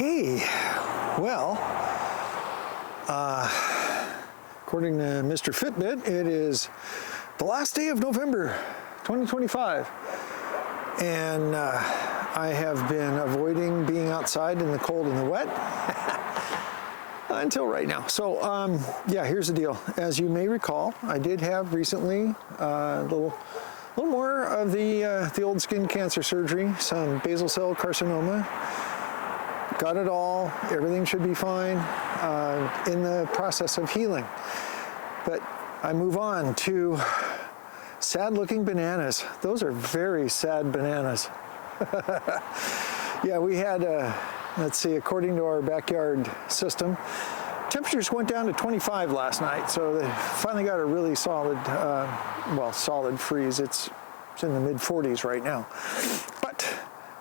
Okay, well, according to Mr. Fitbit, it is the last day of November 2025, and I have been avoiding being outside in the cold and the wet until right now. So, yeah, here's the deal. As you may recall, I did have recently a little more of the old skin cancer surgery, some basal cell carcinoma. Got it all, everything should be fine, in the process of healing. But I move on to sad looking bananas. Those are very sad bananas. Yeah, we had, let's see, according to our backyard system, temperatures went down to 25 last night, so they finally got a really solid, solid freeze. It's in the mid 40s right now. But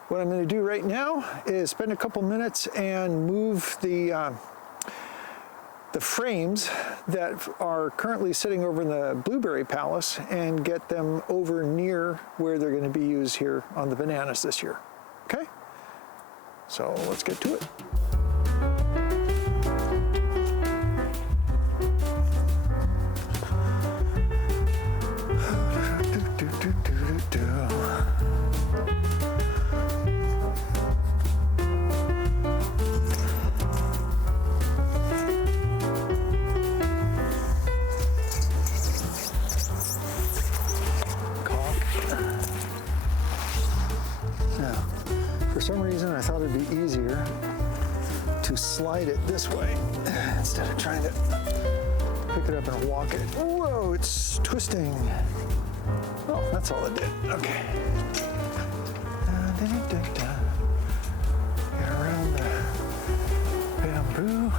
what I'm going to do right now is spend a couple minutes and move the frames that are currently sitting over in the Blueberry Palace and get them over near where they're going to be used here on the bananas this year. Okay? So let's get to it. For some reason, I thought it'd be easier to slide it this way instead of trying to pick it up and walk it. Whoa, it's twisting. Oh, that's all it did. Okay. Get around the bamboo.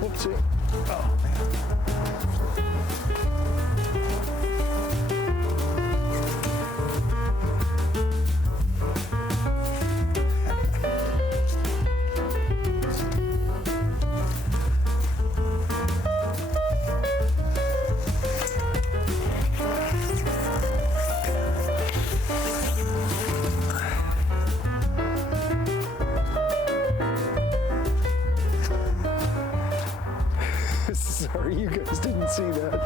Whoopsie. Oh, man. Sorry, you guys didn't see that.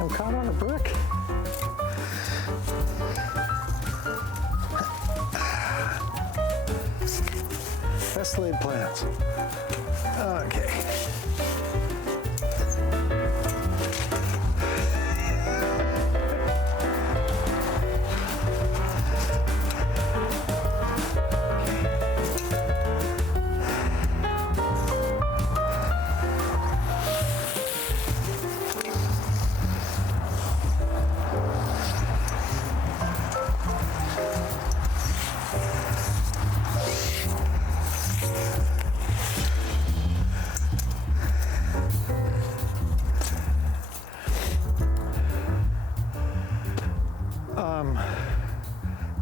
I'm caught on a brick. Best laid plans. Okay.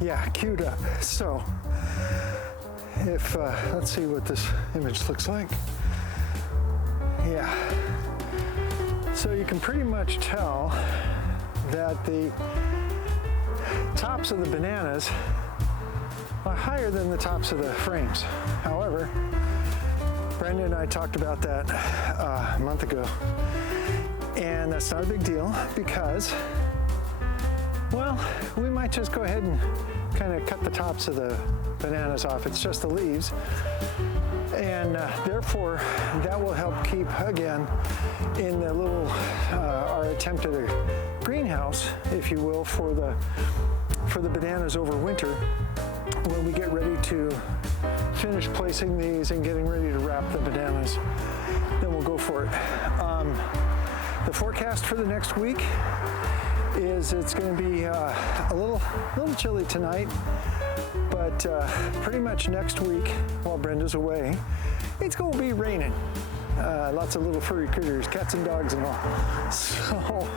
Yeah, queued up. So, if, let's see what this image looks like. Yeah. So you can pretty much tell that the tops of the bananas are higher than the tops of the frames. However, Brandon and I talked about that a month ago, and that's not a big deal because, well, we might just go ahead and kind of cut the tops of the bananas off. It's just the leaves. And therefore, that will help keep, again, in the little, our attempt at a greenhouse, if you will, for the bananas over winter. When we get ready to finish placing these and getting ready to wrap the bananas, then we'll go for it. The forecast for the next week is it's going to be a little chilly tonight, but pretty much next week while Brenda's away, it's going to be raining. Lots of little furry critters, cats and dogs and all. So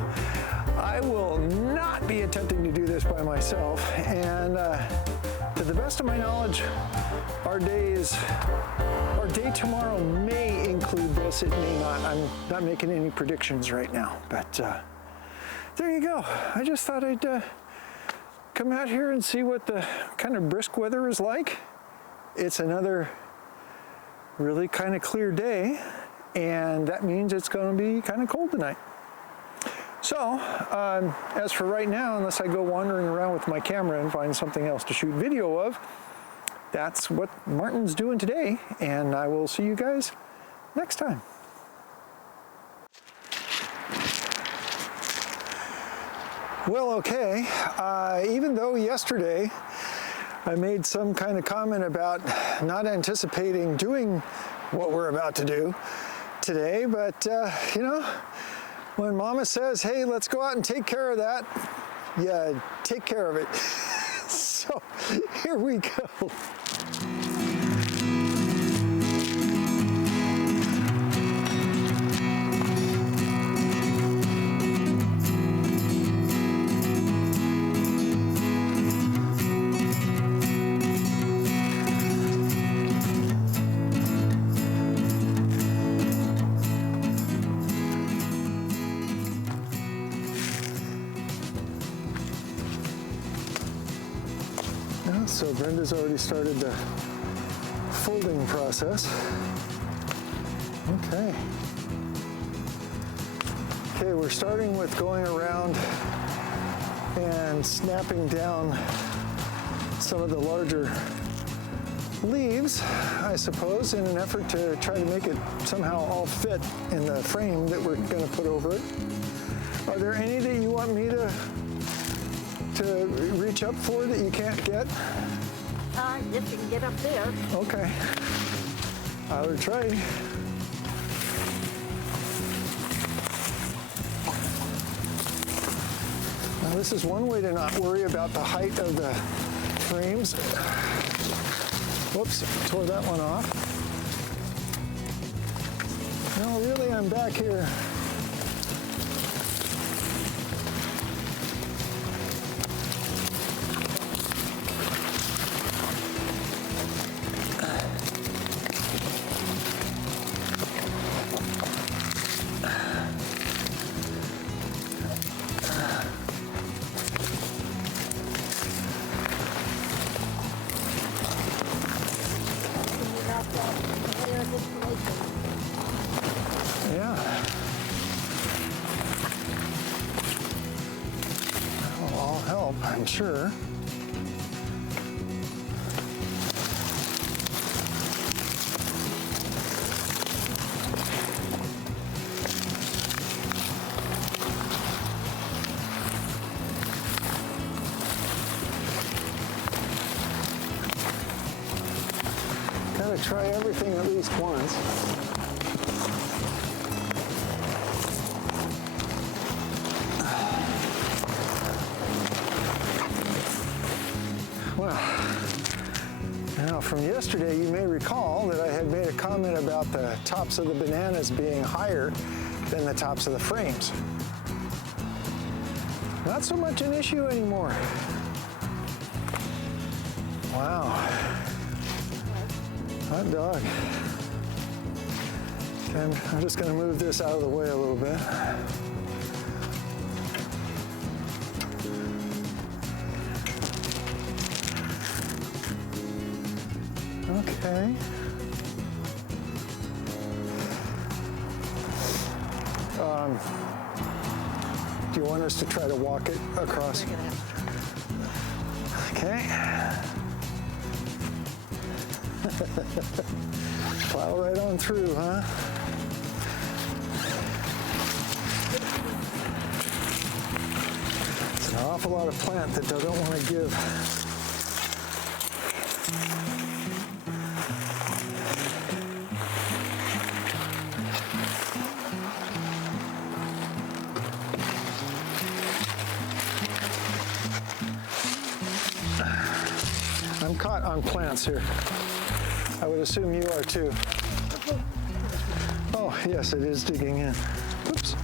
I will not be attempting to do this by myself, and to the best of my knowledge, our day tomorrow may include this, it may not. I'm not making any predictions right now, but there you go. I just thought I'd come out here and see what the kind of brisk weather is like. It's another really kind of clear day, and that means it's going to be kind of cold tonight. So, as for right now, unless I go wandering around with my camera and find something else to shoot video of, that's what Martin's doing today, and I will see you guys next time. Well, okay, even though yesterday I made some kind of comment about not anticipating doing what we're about to do today, but you know, when Mama says, hey, let's go out and take care of that, yeah, take care of it. So here we go. So Brenda's already started the folding process. Okay, we're starting with going around and snapping down some of the larger leaves, I suppose, in an effort to try to make it somehow all fit in the frame that we're going to put over it. Are there any that you want me to reach up for that you can't get? Yes, you can get up there. Okay. I would try. Now this is one way to not worry about the height of the frames. Whoops, tore that one off. No, really, I'm back here. Yeah. That'll all help, I'm sure. Gotta try everything at least once. Well, now from yesterday you may recall that I had made a comment about the tops of the bananas being higher than the tops of the frames. Not so much an issue anymore. Wow. Hot dog. And I'm just going to move this out of the way a little bit. Okay. Do you want us to try to walk it across? Okay. Plow right on through, huh? It's an awful lot of plant that I don't want to give. I'm caught on plants here. I would assume you are too. Oh, yes, it is digging in. Oops.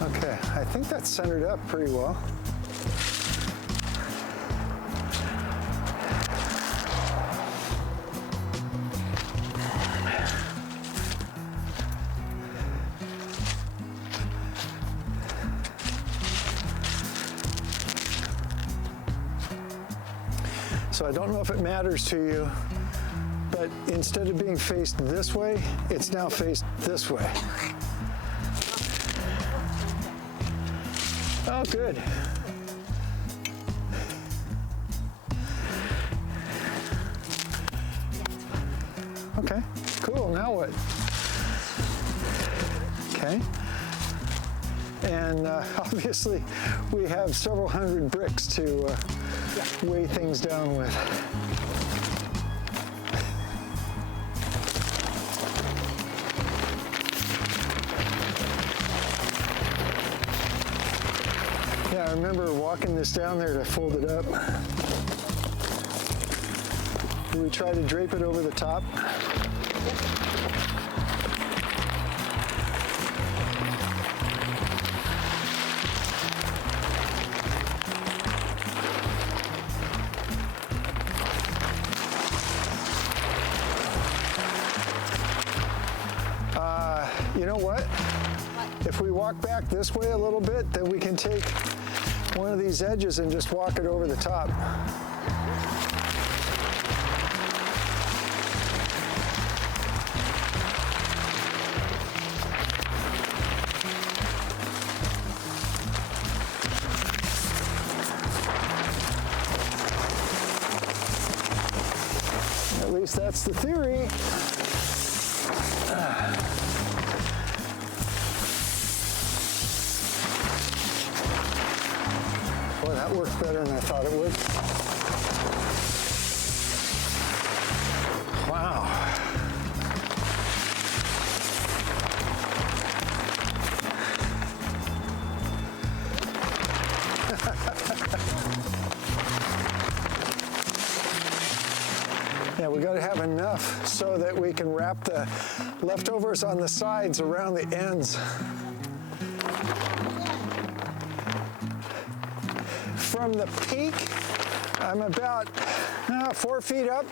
Okay, I think that's centered up pretty well. So I don't know if it matters to you, but instead of being faced this way, it's now faced this way. Oh, good. Okay, cool. Now what? Okay. And obviously, we have several hundred bricks to weigh things down with. Yeah, I remember walking this down there to fold it up. Do we try to drape it over the top? You know what? If we walk back this way a little bit, then we can take one of these edges and just walk it over the top. At least that's the theory. Boy, that worked better than I thought it would. Wow. Yeah, we got to have enough so that we can wrap the leftovers on the sides around the ends. From the peak, I'm about 4 feet up.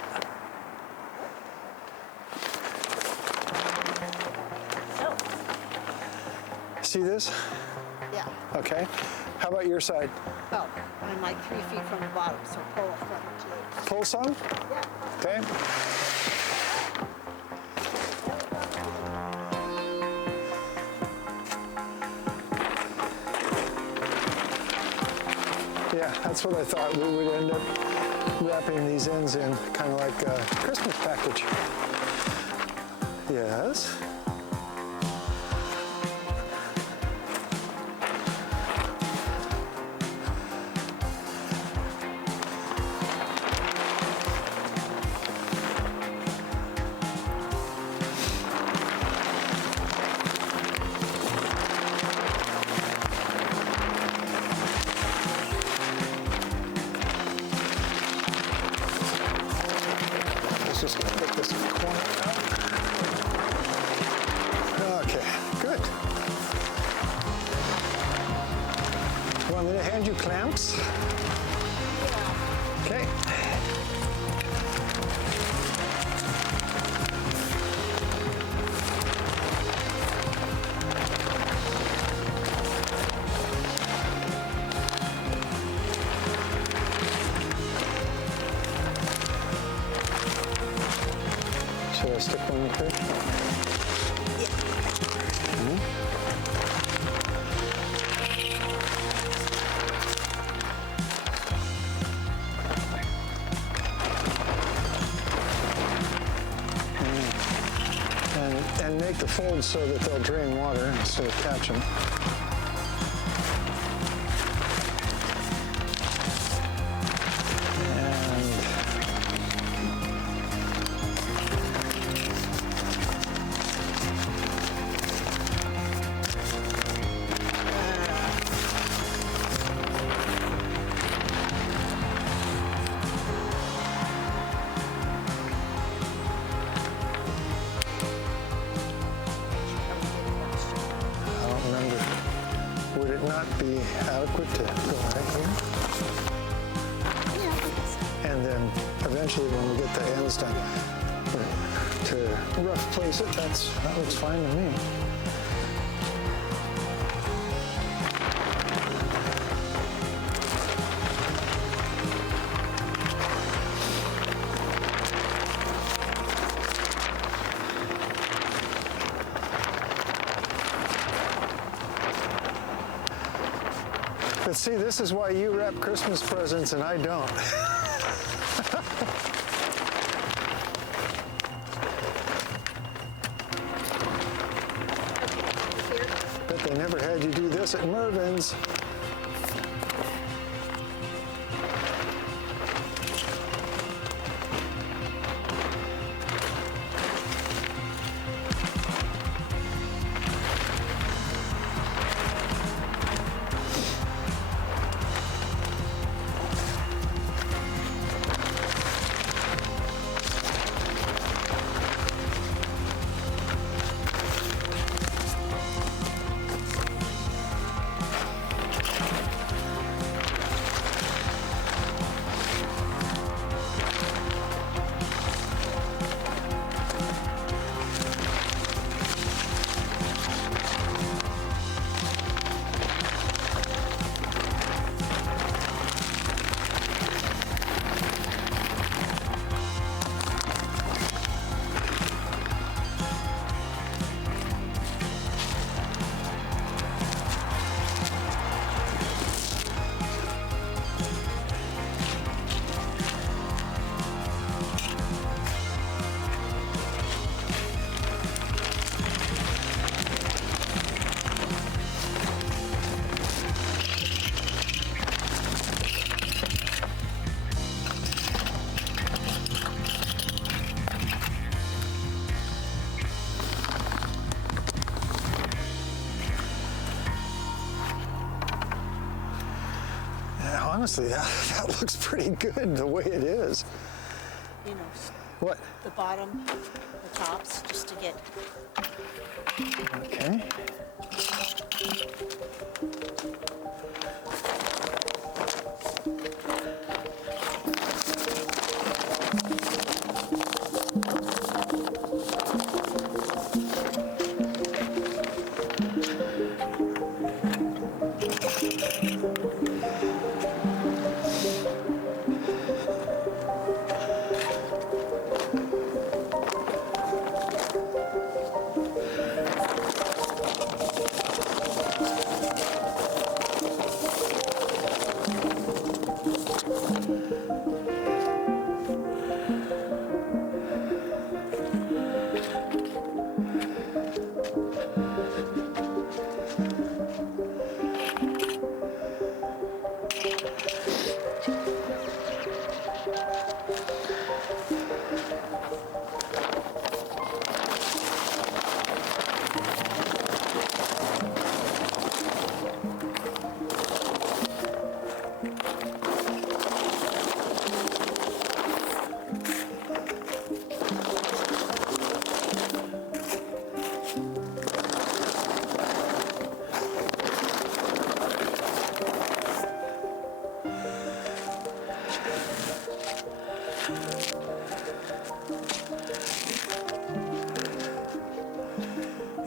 Oh, See this? yeah. Okay. How about your side? Oh, I'm like 3 feet from the bottom, so pull it from the Pull some? Yeah. Okay. Yeah, that's what I thought. We would end up wrapping these ends in, kind of like a Christmas package. Yes. Let's just pick this corner up. Okay, good. You want me to hand you clamps? Okay. Should I stick one in here? and make the folds so that they'll drain water instead of catch them. Would it not be adequate to go right here? Yeah. And then eventually when we get the ends done, to rough place it, that looks fine to me. But see, this is why you wrap Christmas presents and I don't. Here. Bet they never had you do this at Mervin's. Honestly, that looks pretty good the way it is. You know, What? the bottom, the tops, just to get. Okay.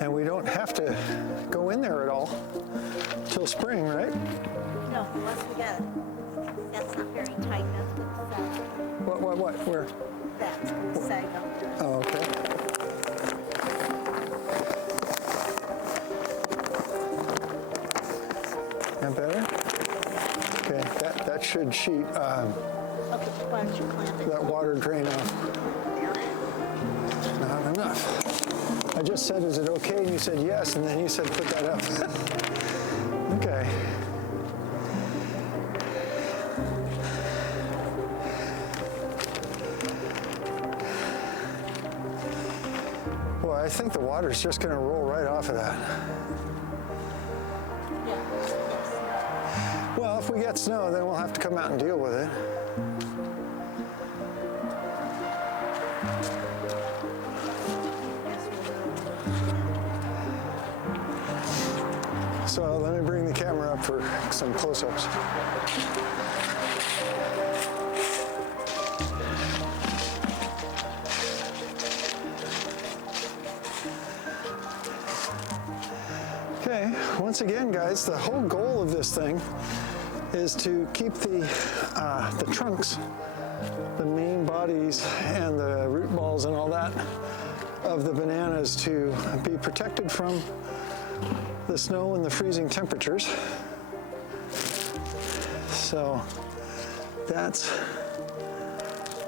And we don't have to go in there at all till spring, right? No, once we get it. That's not very tight. That's going to sag. What? Where? That's going to sag up there. Oh, okay. That better? Okay, that should sheet Okay, why don't you clamp it? that water drain off. There. Not enough. I just said, is it okay? And you said yes, and then you said put that up. Okay. Boy, I think the water's just going to roll right off of that. Well, if we get snow, then we'll have to come out and deal with it. So let me bring the camera up for some close-ups. Okay, once again, guys, the whole goal of this thing is to keep the trunks, the main bodies and the root balls and all that of the bananas to be protected from the snow and the freezing temperatures. So that's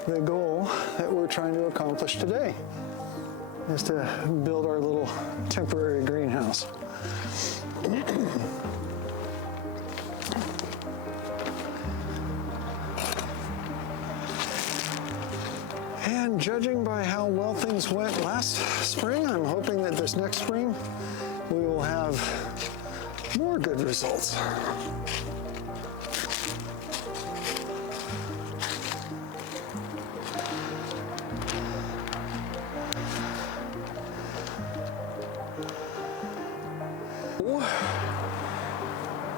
the goal that we're trying to accomplish today, is to build our little temporary greenhouse. And judging by how well things went last spring, I'm hoping that this next spring we will have more good results.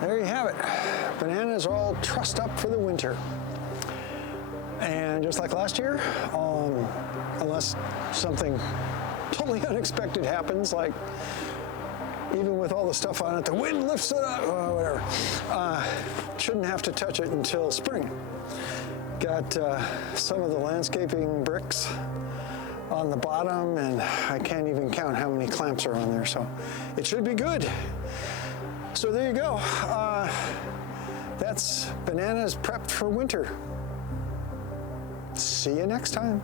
There you have it. Bananas are all trussed up for the winter. And just like last year, unless something totally unexpected happens, like even with all the stuff on it, the wind lifts it up, whatever, shouldn't have to touch it until spring. Got some of the landscaping bricks on the bottom, and I can't even count how many clamps are on there, so it should be good. So there you go. That's bananas prepped for winter. See you next time.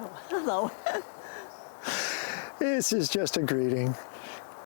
Oh, hello. This is just a greeting.